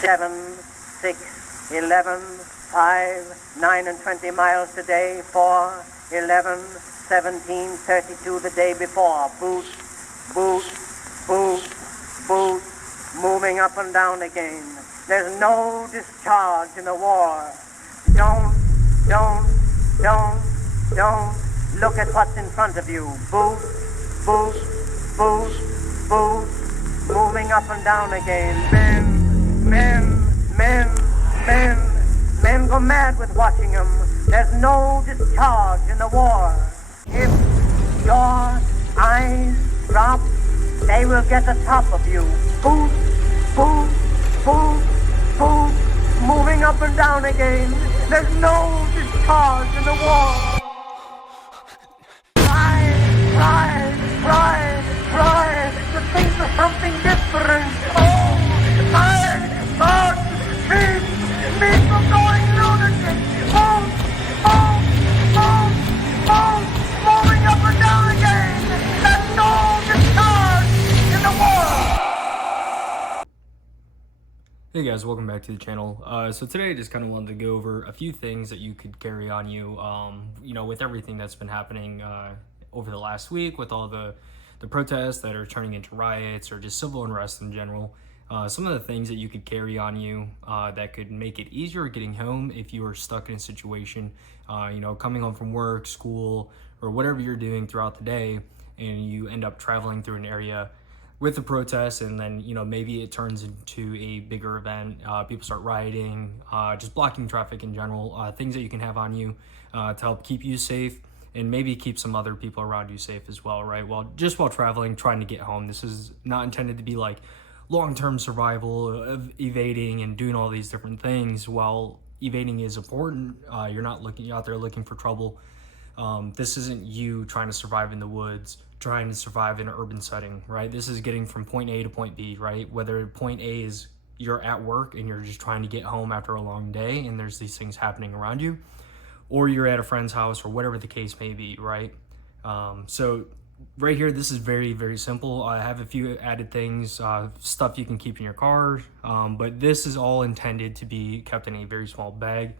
7, 6, 11, 5, 9 and 20 miles today, 4, 11, 17, 32 the day before. Boot, boot, boot, boot, moving up and down again. There's no discharge in the war. Don't look at what's in front of you. Boot, boot, boot, boot, moving up and down again. Men go mad with watching them. There's no discharge in the war. If your eyes drop, they will get the top of you. Boot, boot, boot, boot, moving up and down again. There's no discharge in the war. Try to think of something different. Oh, my God, keep me from going lunatic. Boom, boom, boom, boom, moving up and down again. There's no discharge in the war. Hey guys, welcome back to the channel. So today I just kind of wanted to go over a few things that you could carry on you, with everything that's been happening over the last week with all the protests that are turning into riots or just civil unrest in general. Some of the things that you could carry on you that could make it easier getting home if you are stuck in a situation, coming home from work, school, or whatever you're doing throughout the day, and you end up traveling through an area with the protests, and then maybe it turns into a bigger event. People start rioting, just blocking traffic in general. Things that you can have on you to help keep you safe and maybe keep some other people around you safe as well, right? While traveling, trying to get home. This is not intended to be like long-term survival of evading and doing all these different things. While evading is important, you're not out there looking for trouble. This isn't you trying to survive in the woods, trying to survive in an urban setting, right? This is getting from point A to point B, right? Whether point A is you're at work and you're just trying to get home after a long day and there's these things happening around you, or you're at a friend's house or whatever the case may be, right? So right here, this is very, very simple. I have a few added things, stuff you can keep in your car, but this is all intended to be kept in a very small bag.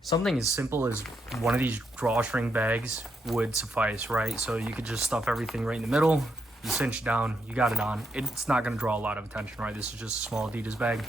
Something as simple as one of these drawstring bags would suffice, right? So you could just stuff everything right in the middle, you cinch it down, you got it on. It's not gonna draw a lot of attention, right? This is just a small Adidas bag,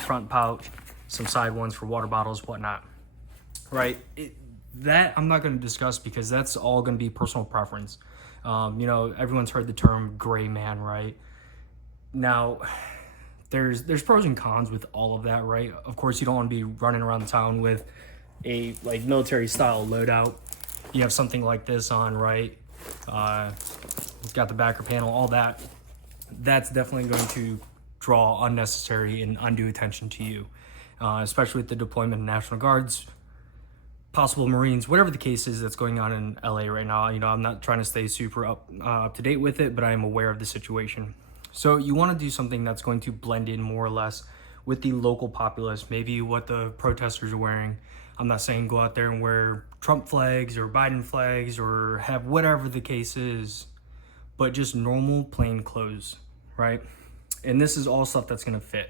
front pouch, some side ones for water bottles, whatnot, right? That I'm not gonna discuss because that's all gonna be personal preference. Everyone's heard the term gray man, right? Now, there's pros and cons with all of that, right? Of course, you don't wanna be running around the town with a military style loadout. You have something like this on, right? Got the backer panel, all that. That's definitely going to draw unnecessary and undue attention to you, especially with the deployment of National Guards, possible Marines, whatever the case is that's going on in LA right now. I'm not trying to stay super up to date with it, but I am aware of the situation. So you want to do something that's going to blend in more or less with the local populace, maybe what the protesters are wearing. I'm not saying go out there and wear Trump flags or Biden flags or have whatever the case is, but just normal plain clothes, right? And this is all stuff that's going to fit.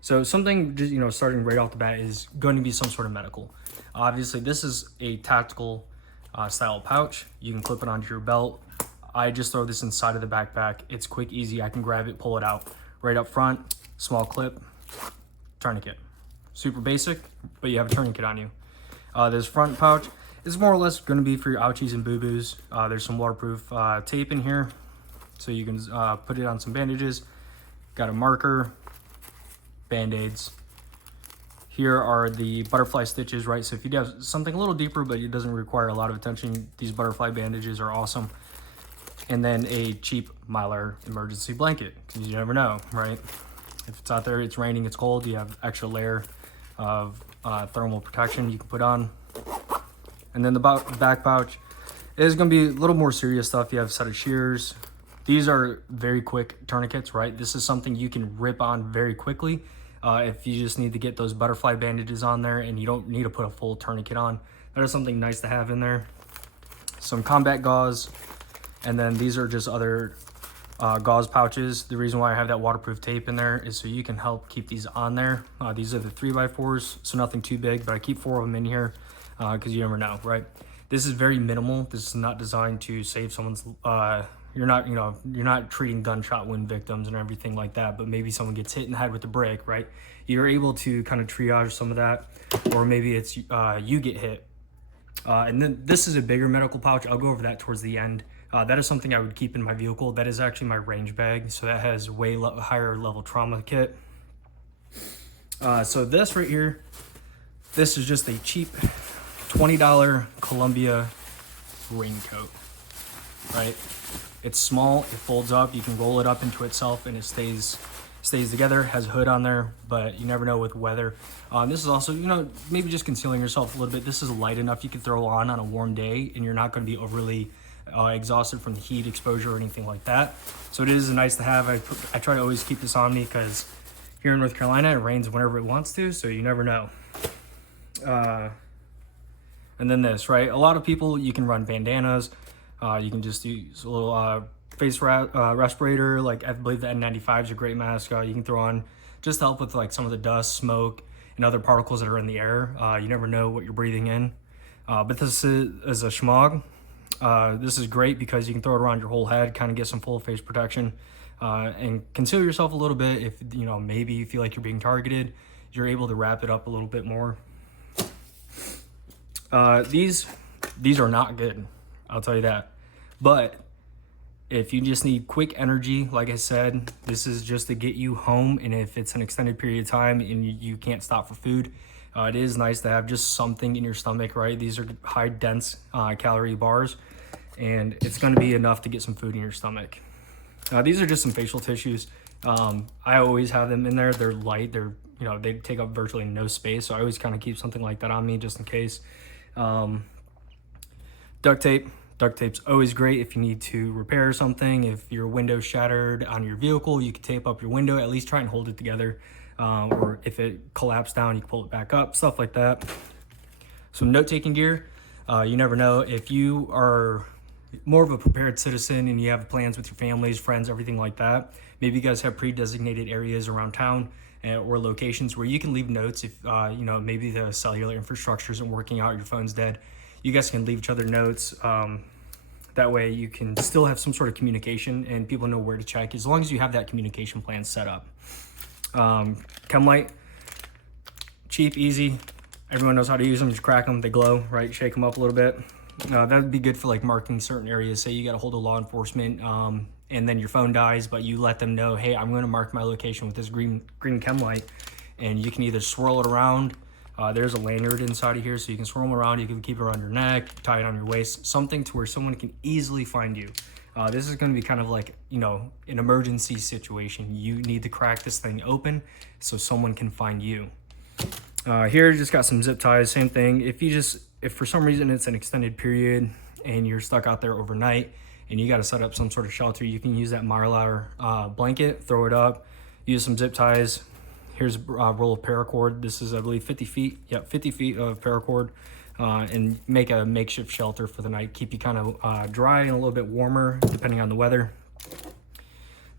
So something just, starting right off the bat is going to be some sort of medical. Obviously, this is a tactical style pouch. You can clip it onto your belt. I just throw this inside of the backpack. It's quick, easy. I can grab it, pull it out. Right up front, small clip, tourniquet. Super basic, but you have a tourniquet on you. This front pouch is more or less going to be for your ouchies and boo-boos. There's some waterproof tape in here, so you can put it on some bandages. Got a marker, band-aids. Here are the butterfly stitches, right? So if you have something a little deeper, but it doesn't require a lot of attention, these butterfly bandages are awesome. And then a cheap Mylar emergency blanket, because you never know, right? If it's out there, it's raining, it's cold, you have extra layer of thermal protection you can put on. And then the back pouch is going to be a little more serious stuff. You have a set of shears. These are very quick tourniquets, right? This is something you can rip on very quickly if you just need to get those butterfly bandages on there and you don't need to put a full tourniquet on. That is something nice to have in there. Some combat gauze, and then these are just other gauze pouches. The reason why I have that waterproof tape in there is so you can help keep these on there. These are the 3x4s, so nothing too big, but I keep 4 of them in here because you never know, right? This is very minimal. This is not designed to save someone's, you're not treating gunshot wound victims and everything like that, but maybe someone gets hit in the head with a brick, right? You're able to kind of triage some of that, or maybe it's you get hit. And then this is a bigger medical pouch. I'll go over that towards the end. That is something I would keep in my vehicle. That is actually my range bag, so that has way higher level trauma kit. So this right here, this is just a cheap $20 Columbia raincoat, right? It's small, it folds up, you can roll it up into itself and it stays together. Has a hood on there, but you never know with weather. This is also, maybe just concealing yourself a little bit. This is light enough you can throw on a warm day and you're not going to be overly exhausted from the heat exposure or anything like that. So it is nice to have. I try to always keep this on me because here in North Carolina it rains whenever it wants to, so you never know. And then this, right? A lot of people, you can run bandanas. You can just use a little face respirator. Like I believe the N95 is a great mask. You can throw on just to help with like some of the dust, smoke, and other particles that are in the air. You never know what you're breathing in. But this is a schmog. This is great because you can throw it around your whole head, kind of get some full face protection, and conceal yourself a little bit. If maybe you feel like you're being targeted, you're able to wrap it up a little bit more. These are not good, I'll tell you that. But if you just need quick energy, like I said, this is just to get you home. And if it's an extended period of time and you can't stop for food, it is nice to have just something in your stomach, right? These are high dense calorie bars, and it's going to be enough to get some food in your stomach. These are just some facial tissues. I always have them in there. They're light. They take up virtually no space. So I always kind of keep something like that on me just in case. Duct tape. Duct tape's always great if you need to repair something. If your window's shattered on your vehicle, you can tape up your window, at least try and hold it together. Or if it collapsed down, you can pull it back up, stuff like that. Some note-taking gear. You never know. If you are more of a prepared citizen and you have plans with your families, friends, everything like that, maybe you guys have pre-designated areas around town or locations where you can leave notes if, maybe the cellular infrastructure isn't working out, your phone's dead. You guys can leave each other notes. That way you can still have some sort of communication and people know where to check as long as you have that communication plan set up. Chem light, cheap, easy. Everyone knows how to use them. Just crack them, they glow, right? Shake them up a little bit. That would be good for like marking certain areas. Say you got a hold of law enforcement and then your phone dies, but you let them know, hey, I'm going to mark my location with this green chem light, and you can either swirl it around. There's a lanyard inside of here, so you can swirl them around. You can keep it around your neck, tie it on your waist, something to where someone can easily find you. This is going to be kind of like, an emergency situation. You need to crack this thing open so someone can find you. Here, just got some zip ties, same thing. If for some reason it's an extended period and you're stuck out there overnight and you got to set up some sort of shelter, you can use that Mylar blanket, throw it up, use some zip ties. Here's a roll of paracord. This is, I believe, 50 feet. Yep, 50 feet of paracord. And make a makeshift shelter for the night. Keep you kind of dry and a little bit warmer, depending on the weather.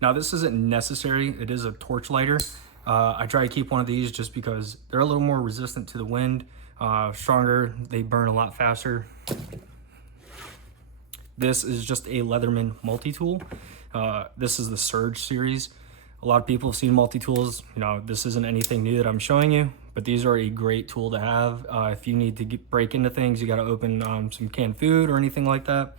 Now, this isn't necessary. It is a torch lighter. I try to keep one of these just because they're a little more resistant to the wind, stronger. They burn a lot faster. This is just a Leatherman multi-tool. This is the Surge series. A lot of people have seen multi-tools. This isn't anything new that I'm showing you, but these are a great tool to have. If you need to break into things, you got to open some canned food or anything like that.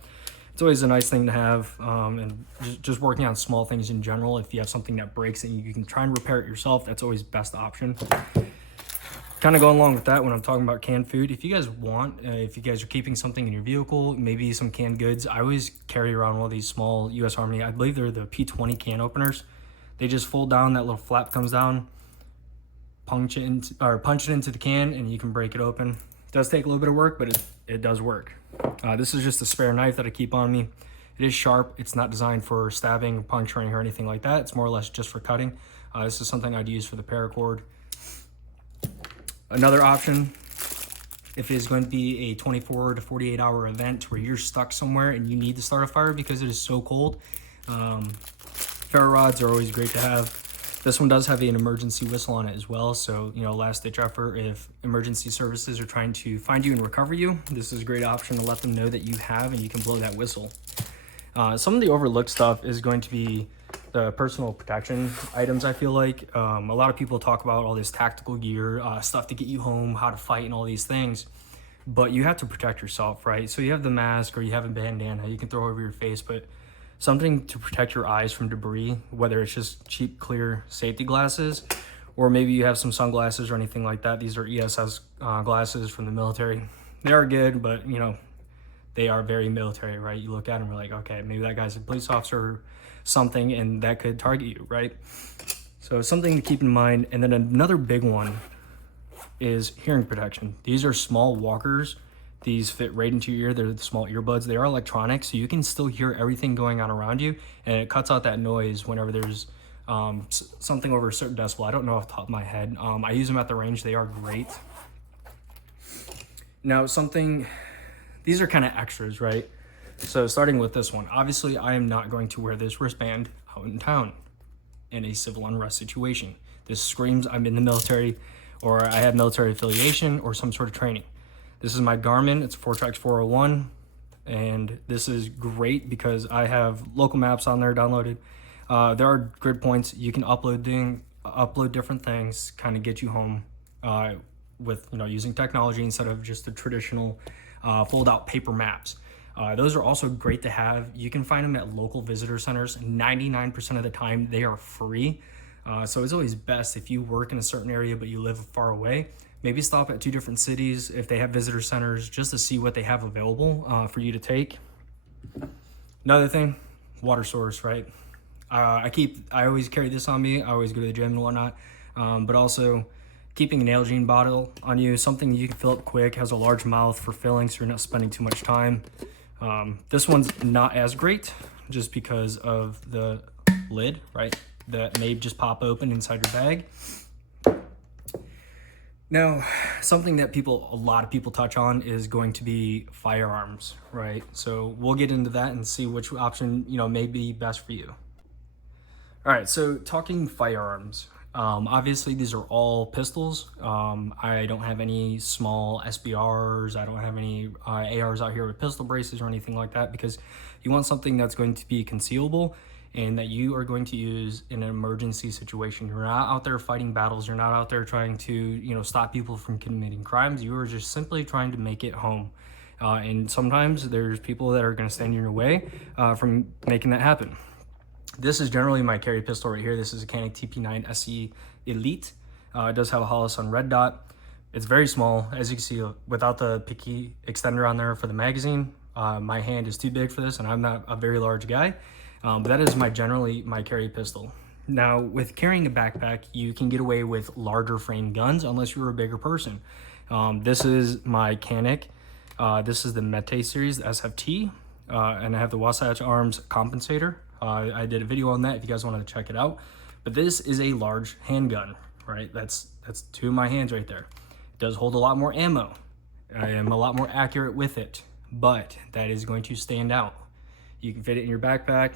It's always a nice thing to have, and just working on small things in general. If you have something that breaks and you can try and repair it yourself, that's always best option. Kind of going along with that when I'm talking about canned food, if you guys want, if you guys are keeping something in your vehicle, maybe some canned goods, I always carry around one of these small U.S. Army, I believe they're the P20 can openers. They just fold down, that little flap comes down, punch it into the can, and you can break it open. It does take a little bit of work, but it does work. This is just a spare knife that I keep on me. It is sharp. It's not designed for stabbing, puncturing, or anything like that. It's more or less just for cutting. This is something I'd use for the paracord. Another option, if it's going to be a 24 to 48 hour event where you're stuck somewhere and you need to start a fire because it is so cold, Ferro rods are always great to have. This one does have an emergency whistle on it as well. So, you know, last ditch effort, if emergency services are trying to find you and recover you, this is a great option to let them know that you have and you can blow that whistle. Some of the overlooked stuff is going to be the personal protection items, I feel like. A lot of people talk about all this tactical gear, stuff to get you home, how to fight and all these things. But you have to protect yourself, right? So you have the mask or you have a bandana you can throw over your face, but something to protect your eyes from debris, whether it's just cheap, clear safety glasses, or maybe you have some sunglasses or anything like that. These are ESS glasses from the military. They are good, but you know, they are very military, right? You look at them, you're like, okay, maybe that guy's a police officer or something, and that could target you, right? So something to keep in mind. And then another big one is hearing protection. These are small walkers. These fit right into your ear. They're the small earbuds. They are electronic, so you can still hear everything going on around you, and it cuts out that noise whenever there's something over a certain decibel. I don't know off the top of my head. I use them at the range. They are great. Now, these are kind of extras, right? So starting with this one, obviously I am not going to wear this wristband out in town in a civil unrest situation. This screams I'm in the military, or I have military affiliation or some sort of training. This is my Garmin. It's Fortrex 401, and this is great because I have local maps on there downloaded. There are grid points. You can upload different things, kind of get you home with, you know, using technology instead of just the traditional fold out paper maps. Those are also great to have. You can find them at local visitor centers. 99% of the time they are free. So it's always best if you work in a certain area but you live far away, maybe stop at 2 different cities if they have visitor centers just to see what they have available for you to take. Another thing, water source, right? I always carry this on me. I always go to the gym and whatnot, but also keeping an Nalgene bottle on you, something you can fill up quick, has a large mouth for filling so you're not spending too much time. This one's not as great just because of the lid, right? That may just pop open inside your bag. Now, something that a lot of people touch on is going to be firearms, right? So we'll get into that and see which option, you know, may be best for you. All right, so talking firearms. Obviously these are all pistols. I don't have any small SBRs. I don't have any ARs out here with pistol braces or anything like that, because you want something that's going to be concealable and that you are going to use in an emergency situation. You're not out there fighting battles. You're not out there trying to, you know, stop people from committing crimes. You are just simply trying to make it home. And sometimes there's people that are going to stand in your way from making that happen. This is generally my carry pistol right here. This is a Canik TP9 SE Elite. It does have a Holosun red dot. It's very small, as you can see, without the picky extender on there for the magazine. My hand is too big for this, and I'm not a very large guy. But that is generally my carry pistol. Now, with carrying a backpack, you can get away with larger frame guns unless you're a bigger person. This is my Canik. This is the Mete series, the SFT, and I have the Wasatch Arms compensator. I did a video on that if you guys wanted to check it out. But this is a large handgun, right? That's 2 of my hands right there. It does hold a lot more ammo. I am a lot more accurate with it, but that is going to stand out. You can fit it in your backpack,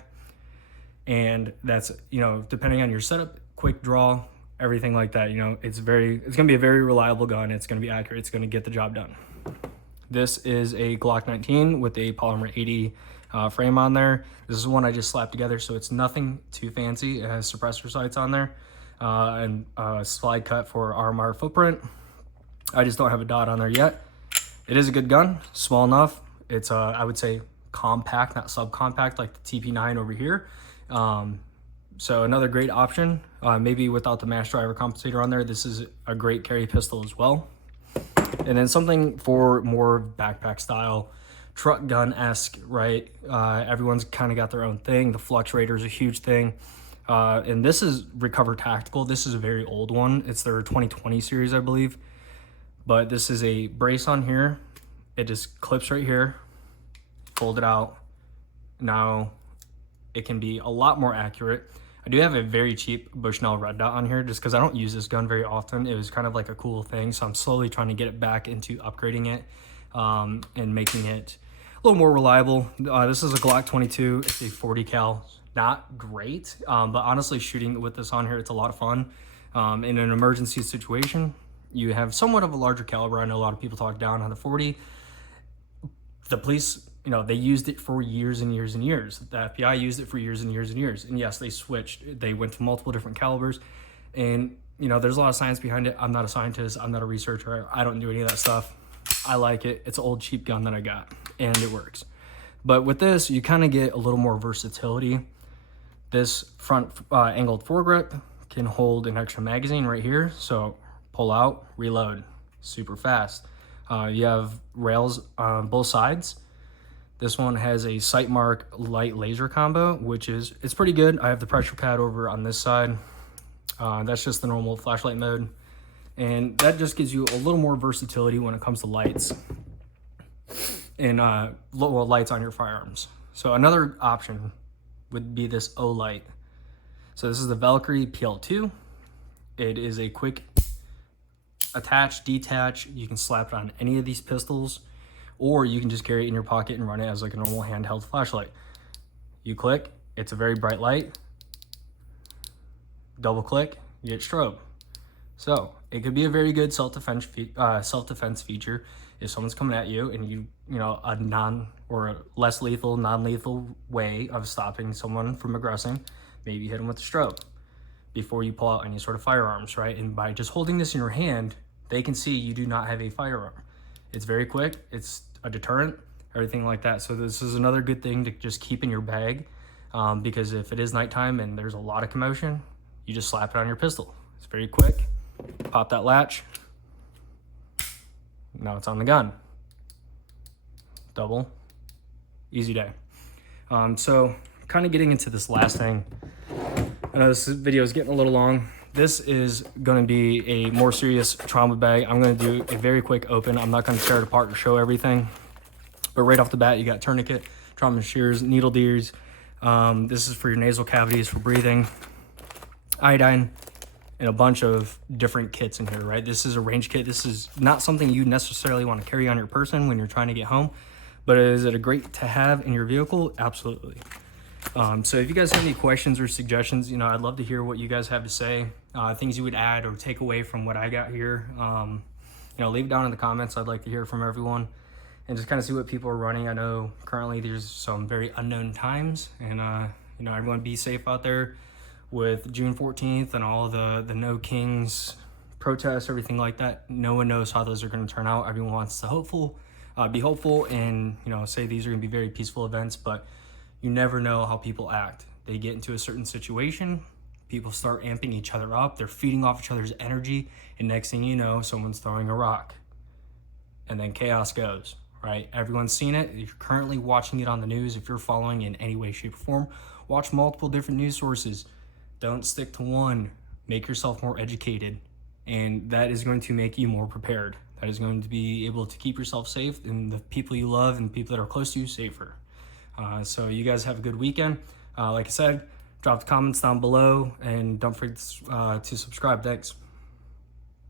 and that's, you know, depending on your setup, quick draw, everything like that, you know, it's gonna be a very reliable gun. It's gonna be accurate. It's gonna get the job done. This is a Glock 19 with a polymer 80 frame on there. This is one I just slapped together, so it's nothing too fancy. It has suppressor sights on there and a slide cut for RMR footprint. I just don't have a dot on there yet. It is a good gun, small enough. It's I would say compact, not subcompact like the TP9 over here. So another great option, maybe without the mash driver compensator on there. This is a great carry pistol as well. And then something for more backpack style, truck gun-esque, right? Everyone's kind of got their own thing. The Fluctuator is a huge thing. And this is Recover Tactical. This is a very old one. It's their 2020 series, I believe. But this is a brace on here. It just clips right here, fold it out. Now it can be a lot more accurate. I do have a very cheap Bushnell red dot on here just because I don't use this gun very often. It was kind of like a cool thing, so I'm slowly trying to get it back into upgrading it and making it a little more reliable. This is a Glock 22. It's a 40 cal not great, but honestly, shooting with this on here, it's a lot of fun. In an emergency situation, you have somewhat of a larger caliber. I know a lot of people talk down on the 40. The police, you know, they used it for years and years and years. The FBI used it for years and years and years. And yes, they switched. They went to multiple different calibers. And, you know, there's a lot of science behind it. I'm not a scientist. I'm not a researcher. I don't do any of that stuff. I like it. It's an old cheap gun that I got, and it works. But with this, you kind of get a little more versatility. This front angled foregrip can hold an extra magazine right here. So pull out, reload, super fast. You have rails on both sides. This one has a sight mark light laser combo, which is, it's pretty good. I have the pressure pad over on this side. That's just the normal flashlight mode. And that just gives you a little more versatility when it comes to lights and lights on your firearms. So another option would be this O light. So this is the Valkyrie PL2. It is a quick attach, detach. You can slap it on any of these pistols, or you can just carry it in your pocket and run it as like a normal handheld flashlight. You click, it's a very bright light. Double click, you get strobe. So it could be a very good self-defense feature if someone's coming at you and you know, a less lethal, non-lethal way of stopping someone from aggressing. Maybe hit them with the strobe before you pull out any sort of firearms, right? And by just holding this in your hand, they can see you do not have a firearm. It's very quick, it's a deterrent, everything like that. So this is another good thing to just keep in your bag, because if it is nighttime and there's a lot of commotion, you just slap it on your pistol. It's very quick. Pop that latch. Now it's on the gun. Double. Easy day. So kind of getting into this last thing. I know this video is getting a little long. This is going to be a more serious trauma bag. I'm going to do a very quick open. I'm not going to tear it apart and show everything. But right off the bat, you got tourniquet, trauma shears, needle deers. This is for your nasal cavities, for breathing, iodine, and a bunch of different kits in here, right? This is a range kit. This is not something you necessarily want to carry on your person when you're trying to get home, but is it a great to have in your vehicle? Absolutely. So if you guys have any questions or suggestions, you know, I'd love to hear what you guys have to say, things you would add or take away from what I got here. You know, leave it down in the comments. I'd like to hear from everyone and just kind of see what people are running. I know currently there's some very unknown times, and you know, everyone be safe out there with June 14th and all the No Kings protests, everything like that. No one knows how those are going to turn out. Everyone wants to be hopeful and, you know, say these are going to be very peaceful events, but you never know how people act. They get into a certain situation, people start amping each other up, they're feeding off each other's energy, and next thing you know, someone's throwing a rock. And then chaos goes, right? Everyone's seen it. If you're currently watching it on the news, if you're following in any way, shape, or form, watch multiple different news sources. Don't stick to one. Make yourself more educated, and that is going to make you more prepared. That is going to be able to keep yourself safe and the people you love and people that are close to you safer. So you guys have a good weekend. Like I said, drop the comments down below and don't forget to subscribe. Thanks.